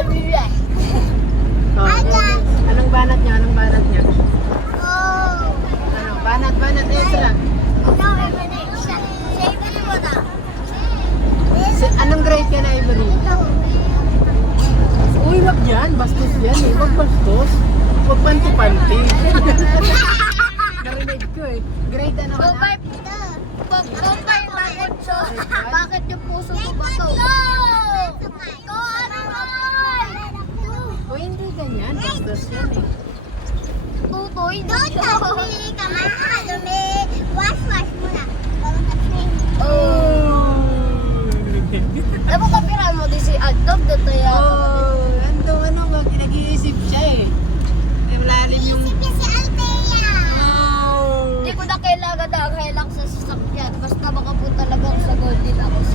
Oh, anong banat niya? Anong banat niya? Ano? Banat Ezra. Anong grade ka na, Ivory? Uy, wag yan. Bastos yan eh. Wag bastos. Wag panti-panti. Narinig ko eh. Grade ano ka na? Bakit yung puso mo ba to? O hindi ganyan. Bastos yan eh. Tutoy na siya. Wash mo na. Oh! Dapat kapiran mo din si Adog dito yan. Oh! Nag-iisip siya eh. May malalim yung... Si Althea. Oh! Hindi ko na kailangan na ang hilak sa sasakyan. Basta makapunta lang ako sa Goldilocks.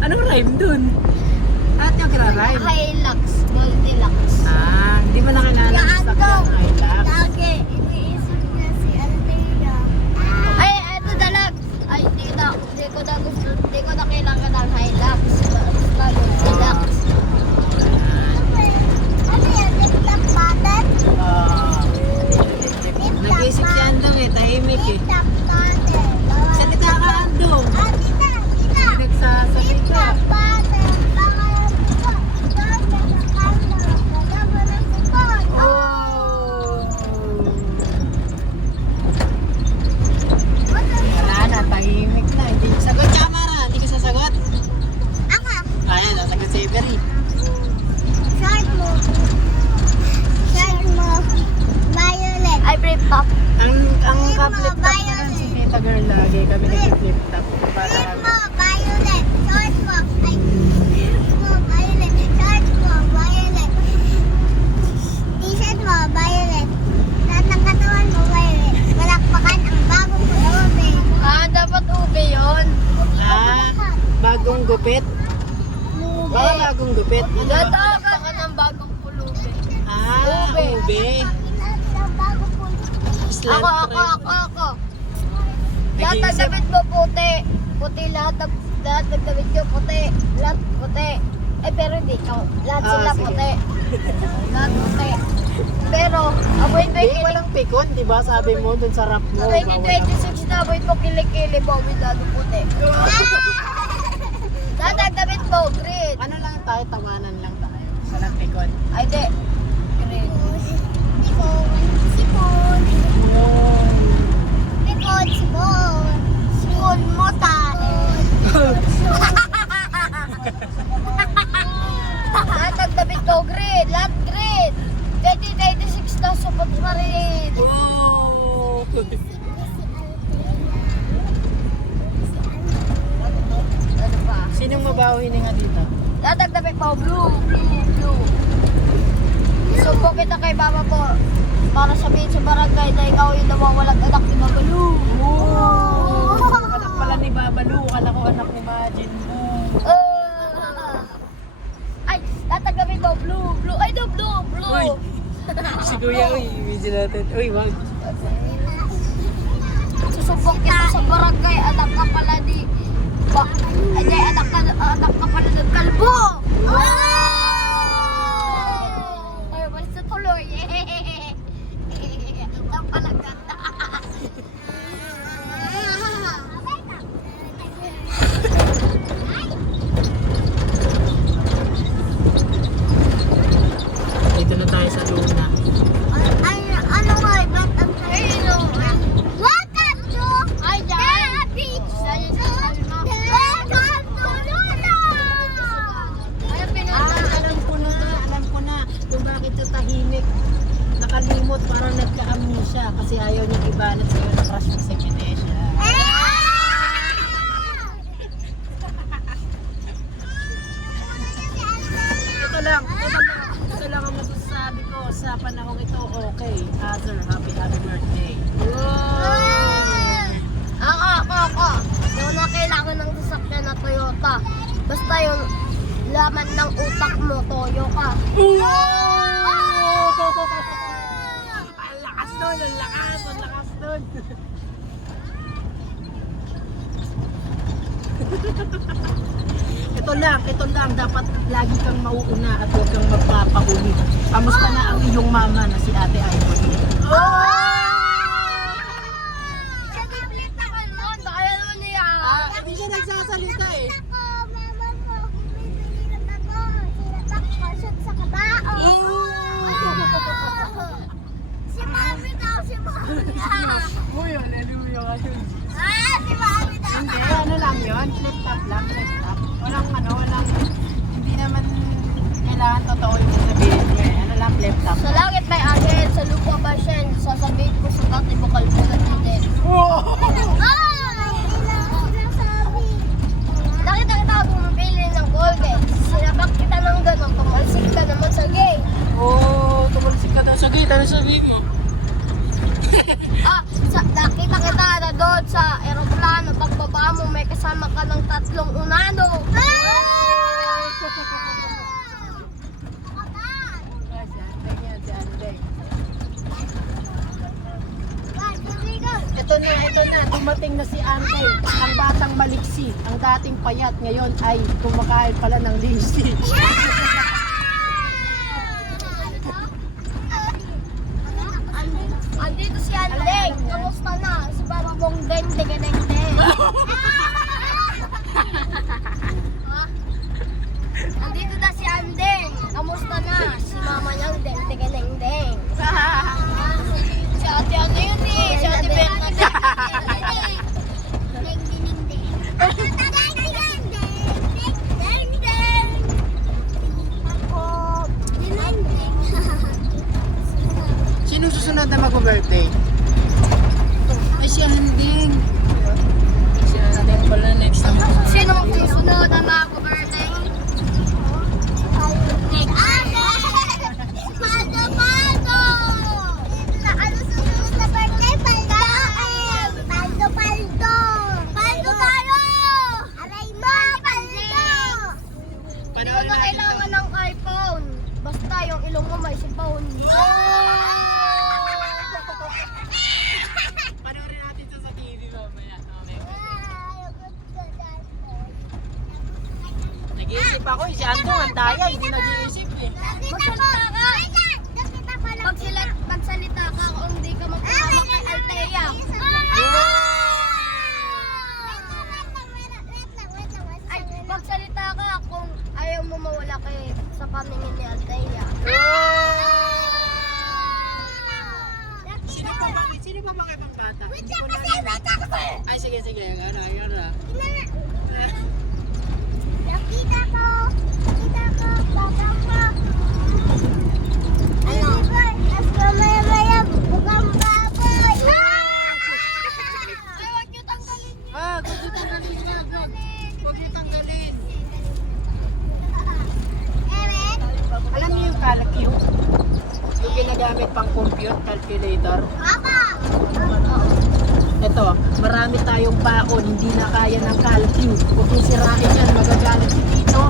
Anong rhyme dun? At yung kira-rhyme? Hilux, Goldilocks. Ah, hindi mo nakilala sa sakyan ng Hilux? Lagi, iniisip niya si Althea. Ay, ito dalag. Ay, hindi ko na kailangan ng Hilux. Basta Goldilocks. Ano yan? Lip-lap button? Nag-iisip siya Andong eh, tahimik eh. Lip-lap button. Salita ka Andong! Kita. Nagsasabi ka. Lip-lap button. Oh! Wala na, tahimik na. Hindi ko sagot. Kamara, hindi ko sasagot. Ako, Ayan, nasagot si Avery. short mo. Violet. Ay, flip top. Ang Flip mo, ka-flip top na lang si Tita Girl lagi. Kami nag-flip top. Para Flip mo, violet. Short mo. Ay, flip mo, violet. Short mo, violet. T-shirt mo, violet. Lahat ng katawan mo, violet. Malakpakan ang bagong ube. Dapat ube yun. bagong gupit. Baka bagong gupit. Malakpakan ang bagong pulube. Ube. Slant Ako. Lahat ng damit mo puti. Puti lahat ng damit ko puti. Lahat puti. Eh pero hindi ikaw. Lahat sila sige. puti. Lahat puti. Pero, avoid mo Hindi, walang pikon, di ba? Sabi mo dun sa rap mo. 2026 na avoid mo kilikili mo with lalo puti. Lahat ng damit mo, green. Ano lang tayo, tawanan lang tayo. Walang pikon. Ay di. Green. Sipon mo tayo. Lahat ng damit mo, green. Lahat green. 2026 na supot pa rin. Wow! Ano pa? Sinong mabaho hininga dito? Lahat ng damit mo, blue. Sumbong kita kay mama mo para sabihin sa barangay na ikaw yung nawawalang anak ni Babalu. Anak pala ni Babalu, kala ko anak ni Majin mo. Ay, tatagawin mo, blue. Ay, no, blue. Uy! Si Kuya, uy, video natin. Uy, wag. Susumbong kita sa barangay, anak ka pala ni... Ay, anak ka pala ng kalbo. Ay, walis na tuloy. Ang palaganda. Dito na tayo sa Luna. Ano nga, ba't ang hello? Welcome to the beach. Welcome to Luna. Alam ko na kung bakit ito tahimik. Nakalimot, parang nagka-amnesia kasi ayaw niyang ibanat sa'yo na crush mo si Venetia. Ito lang ang masasabi ko sa panahong ito, okay. Azar, happy birthday. Ako. Yung na kailangan ng sasakyan na Toyota. Basta yung laman ng utak mo, Toyo ka. Ang lakas nun, ang lakas nun. Ito lang, dapat lagi kang mauuna at huwag kang magpapahuli. Kamusta na ang iyong mama na si Ate Ivory? Siya biblit ako noon. Kaya naman niya. Hindi siya nagsasalita eh. Ako, mama ko. Bibili ng ako. Sinatak ko. Shoot sa kabao. Si Mami daw. Si Mami daw. Uy, hallelujah kayo. Si Mami daw. Hindi, ano lang yun? Flip top lang, flip top. Walang, hindi naman kailangan totoo yung sasabihin niya. Ano lang, flip top. Sa langit may angel, sa lupa ba siya? Sasabihin ko sa bakit bukal mo na hindi. Wow! Nakita kita bumabili ng golden. Sinapak kita ng ganun, pumalsik ka naman sa gate. Tumalsik ka daw sa gate. Ano sabihin mo? Nakita kita na doon sa aeroplano. Pagbaba mo, may kasama ka ng 3 unano. Ito na, dumating na si Ante, ang batang maliksi, ang dating payat, ngayon ay kumakain pala ng lipstick. Andito si Andeng. Kamusta na? Si Barabong deng-deng-deng-deng. Andito na si Andeng. Kamusta na? Si mama niyang deng-deng-deng-deng. Si ate ano yun eh? Si ate Berna. Sinong susunod na mag-birthday? Ay, si Anding. Si Anding pala next time. Sino ang susunod na mag-birthday? Paldo! Ano susunod na birthday? Paldo! Paldo tayo! Aray mo! Paldo! Hindi mo na kailangan ng iPhone. Basta yung ilong mo may sipon. Panoorin natin ito sa TV mamaya. Nag-iisip ako eh. Si Andong ang daya. Hindi nag-iisip eh. Magsalita ka kung hindi ka magkakama kay Althea. Ay, magsalita ka kung ayaw mo mawala kay sa paningin ni Althea. Sino pa mga ibang bata? Hindi ko na. Ay, sige. Agara. Nakita ko, baba ko. Ano? Tapos mamaya bukang baboy. Ay, wag niyo tanggalin yun. Huwag niyo tanggalin. Huwag niyo tanggalin. Alam niyo yung calculator? Yung ginagamit pang compute, calculator. Papa! Ito, marami tayong baon, hindi na kaya ng calcul. Kung sirain yan, magagalit si Tito.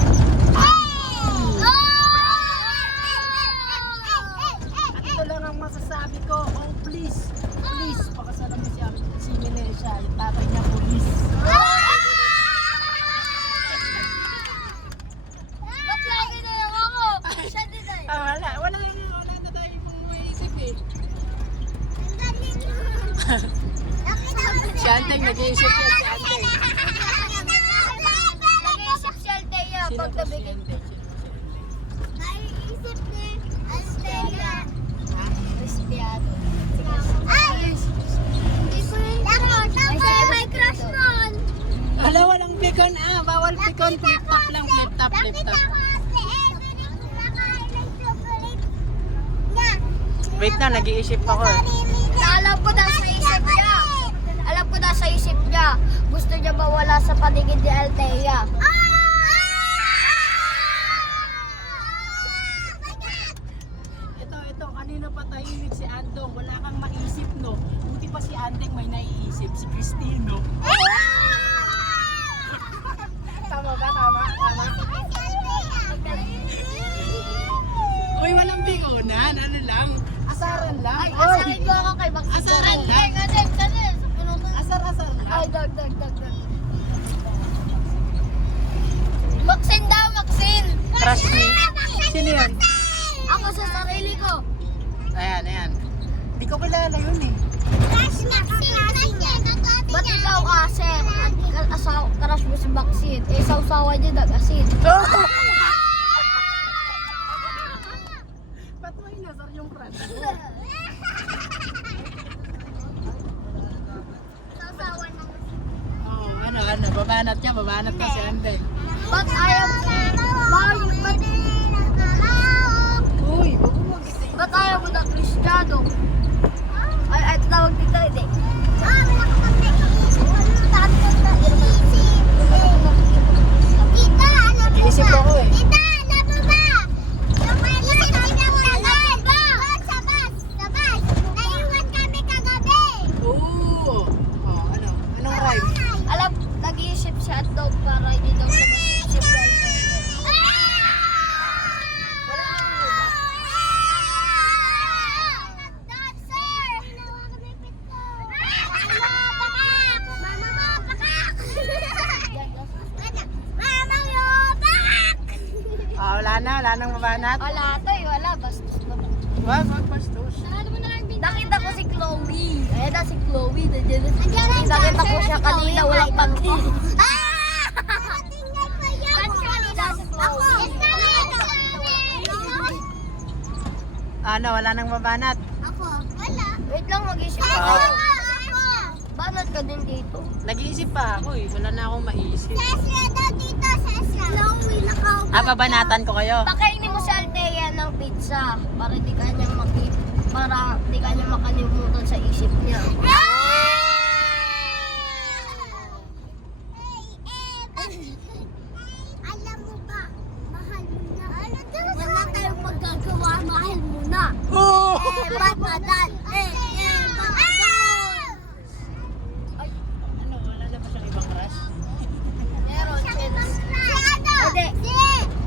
At ito lang ang masasabi ko, oh please, pakasalan mo si Menesha, yung tatay niya police. Ba't lagi na lang ako? Siya din ay. Wala na tayo mong maisip eh. Si Anteng, nag-iisip yan si Anteng. Nag-iisip si Althea Sino pag to si nabigay. Anteng? Naiisip ni Althea. Ha? Cristiano. Ay! Hindi ko rin tapos may crush nun. Wala, walang pikon bawal pikon, flip top lang, flip top. Wait na, nag-iisip ako eh. Alam ko na sa isip niya. Gusto niya mawala sa paligid ni Althea. Ito, kanina pa tahimik si Andong, wala kang maisip no. Buti pa si Andeng may naiisip, si Cristino. Tama ba? Tama? Uy, walang bigunan, ano lang, asaran lang. Ay, asarin ko ako kay Maxi. Asaran lang. Ay, Asar lang. dag. Maxine daw, Maxine! Crush ni? Sino yun? Ako sa sarili ko. Ayan, ayan. Hindi ko kilala yun eh. Crush na kaklase niya. Ba't ikaw aser? At crush mo si Maxine? Eh, sausawa niya nag-asin. Ba't may nasar yung crush? Sausawa na. Oh, ano, babanat na si Anday. Ba't ayaw mo? Uy, wag mo mag-isip. Ba't ayaw mo na Cristiano? Ay, tawag dito, hindi. Wala ko pang naisip. Tita, ano po Naisip ba? ako eh. Tita, ano po ba? Yung isip niyo tagal ba? Sa bus. Naiwan kami kagabi. Oo. Oh, ano? Anong rhyme? Alam, nag-iisip si Hotdog para hindi daw siya masisip. Ah, wala nang mabanat. Wala to eh, wala. Bastos naman. Wag, bastos. Nakita ko si Chloe. Ayan na si Chloe. Nakita ko siya kanina, walang panty. Ano, wala nang mabanat. Ako, wala. Wait lang, mag-isip Ah. ako. Banat ka din dito. Nag-iisip pa ako eh. Wala na akong maisip. Sasya daw dito, Sasya. Chloe, nakaw. Ah, babanatan ko kayo. Pakainin mo si Althea ng pizza para di ka niya makalimutan sa isip niya. Alam mo ba, mahal mo na. Wala tayong magagawa, mahal mo na. Oh! Batadan. Batadan. Ano, wala na ba siyang ibang crush? Meron, chance. Hindi.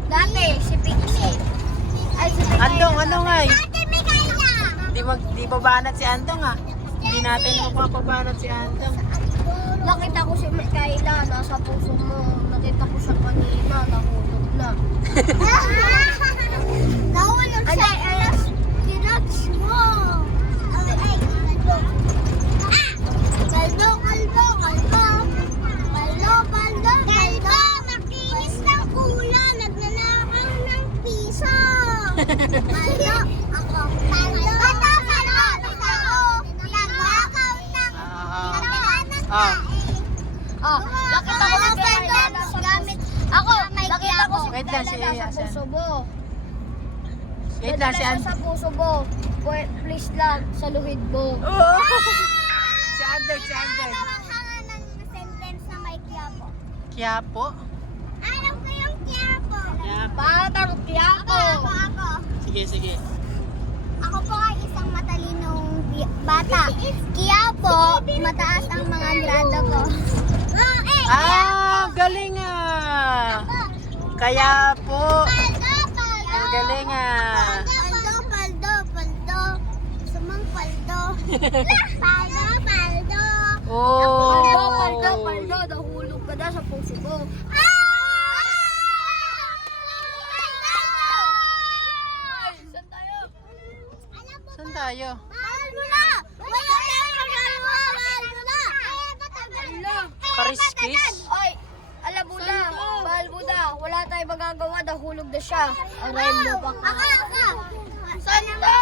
Dati, si Pixie. Ay, si Pixie. Andong, ano nga eh. Ate Mikaya. Di babanat si Andong ah. Hindi natin mapapabanat si Andong. Nakita ko si Mikaela, nasa puso mo. Nakita ko siya kanina, nahulog na. Nahulog siya. Kinats mo. Ay, kaldo. Kaldo. Makinis ng kulang. Nagnanakaw ng piso. Kaldo. Ako. Kaldo. Ah. Oh, nakita ko si Mikaela nasa gamit. Ako, nakita ko si Wait lang, si Mikaela nasa Asan. puso mo. Wait lang si Andong. Sa puso mo. Please lang, sa luhid mo. Si Andong. Hangan ng sentence na may Quiapo. Quiapo? Alam ko yung Quiapo. Quiapo. Batang Quiapo. Ako. Sige. Ako po ay isang matalinong bata. Quiapo, mataas ang mga grado ko. Ah, galing ah. Kaya po. Ang galing ah. Paldo. Sumang paldo. Paldo. Oh. Paldo. Nahulog ka na sa puso ko. Saan tayo? Saan tayo? Mahal mo na! Wala tayong magagawa! Mahal mo na! Kariskis? Ay! Alam mo na! Mahal mo na! Wala tayong magagawa! Nahulog na siya! Aray mo pa ka! Ako! Saan to?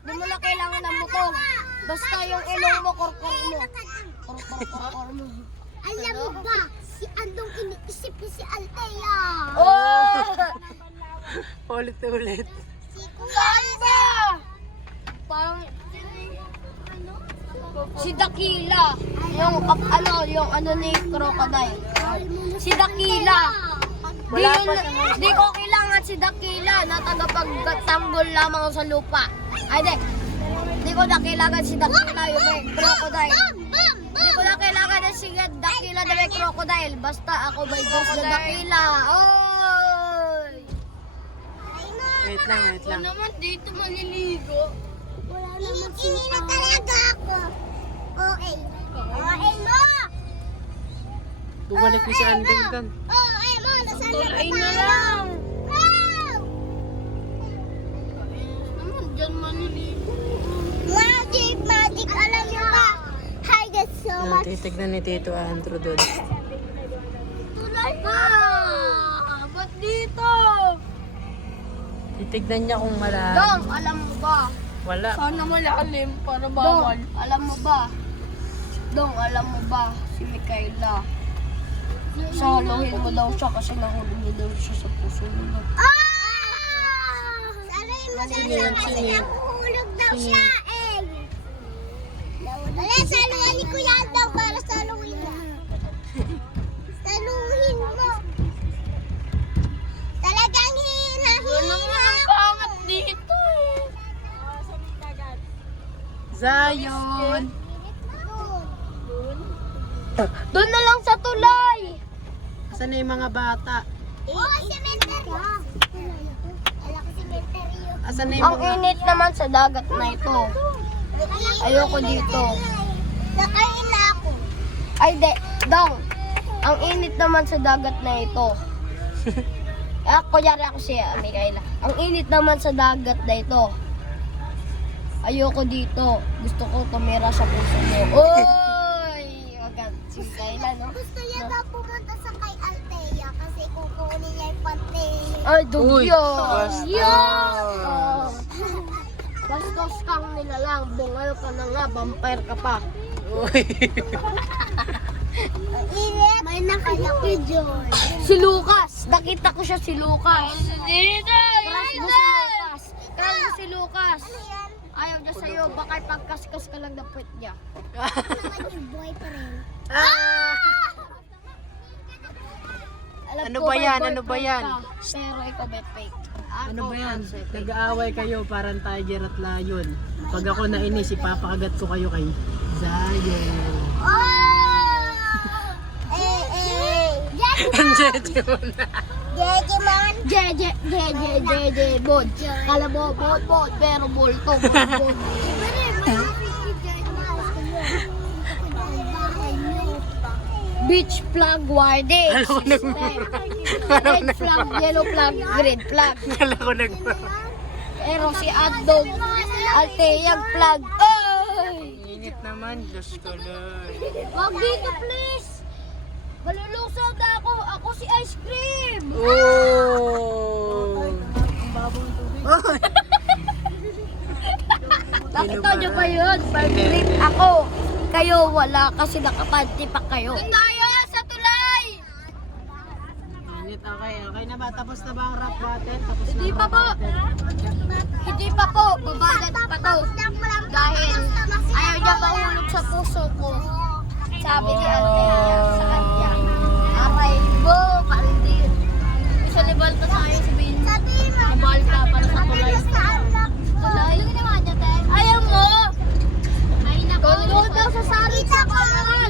Di mo na kailangan ng buto. Basta yung ilong mo, korkor mo. Korkor mo. Alam mo ba, si Andong iniisip ni si Althea. Oh! Ulit. Saan ba? Parang si Dakila. Yung ano ni Crocodile. Si Dakila. Wala pa siya. Di ko kailangan si Dakila na tagapagtanggol lamang sa lupa. Ay, di ko na kailangan si Dakila yung may crocodile. Di ko na kailangan na si Dakila na may crocodile. Basta ako may Diyos na Dakila. Oy! Wait lang. naman dito maliligo. Wala naman si talaga ako. OA. OA mo! Bumalik mo si Anding doon. OA mo! Nasaan na ba Tulay na tayo? lang. Wow! Naman, dyan maliligo. Magic! Magic! Alam niyo ba? Hi guys, so much. Titignan ni Tito Andrew doon. Tulay ka! Ba't dito? Titignan niya kung malalim. Dong, alam mo ba? Wala. Sana malalim para bawal. Dong, alam mo ba? Dong, alam mo ba? Si Mikaela. Saluhin mo daw siya kasi nahulog niya daw siya sa puso nila. Saluhin mo Sino siya yan? kasi Sino yan? nahuhulog daw Sino siya eh. Wala, saluhin ni Kuya daw para saluhin mo. Saluhin mo. Talagang hina-hina. Pangat dito eh. Zion! Doon na lang sa tulay. Asan na yung mga bata? Oh, cemetery. Alam ko cemetery. Asan na yung Ang mga... init naman sa dagat na ito. Ayoko dito. Nakain na ako. Ay, Dong. Ang init naman sa dagat na ito. Kunyari ako si Mikaela. Ang init naman sa dagat na ito. Ayoko dito. Gusto ko tumira sa puso mo. Oy! Agad si Mikaela, no? Gusto niya daw pumunta sa kay Althea kasi kukunin niya yung pante. Ay, Uy, dugyo! bastos. Bastos kang nilalang. Bungal ka na nga. Vampire ka pa. Uy! Init. May nakalaki dyan. Si Lucas! Nakita ko siya si Lucas. Crush mo si Lucas. Crush mo si Lucas. Ano yan? Ayaw niya sa'yo. Baka pagkaskas ka lang na puwet niya. Ano naman yung boyfriend? Alam Ano ko ba may yan? Ano ba boyfriend yan? ka, pero ikaw may fake. Ano ba yan? Nag-aaway kayo parang tiger at lion. Pag ako nainis, ipapakagat ko kayo kay Zion. Ang jeje mo na. Jejimon. Jeje, bod. Kala mo, bod, pero bolto, bod. Beach flag warning. Red flag, yellow flag, green flag. Kala ko nag... Pero si Adog, Alteag flag. Ay! Init naman, Diyos ko Lord. Wag dito, please! Malulusog na ako! Ako si Ice Cream! Oh! Nakita niyo ba yun? Perfect ako! Kayo wala kasi nakapanty pa kayo. Tayo sa tulay! Init, okay. Okay na ba? Tapos na ba ang rap battle? Tapos na Hindi ang pa rap po! battle? Hindi pa po! Babagat pa to! Dahil ayaw niya mahulog sa puso ko. Sabi ni Altea sa kanya. Aray mo! Paldir! Isa libal ka sa akin sabihin mo. Libal ka para sa tulay. Tulay? Ayaw mo! Doon daw sa sarit sa kanan!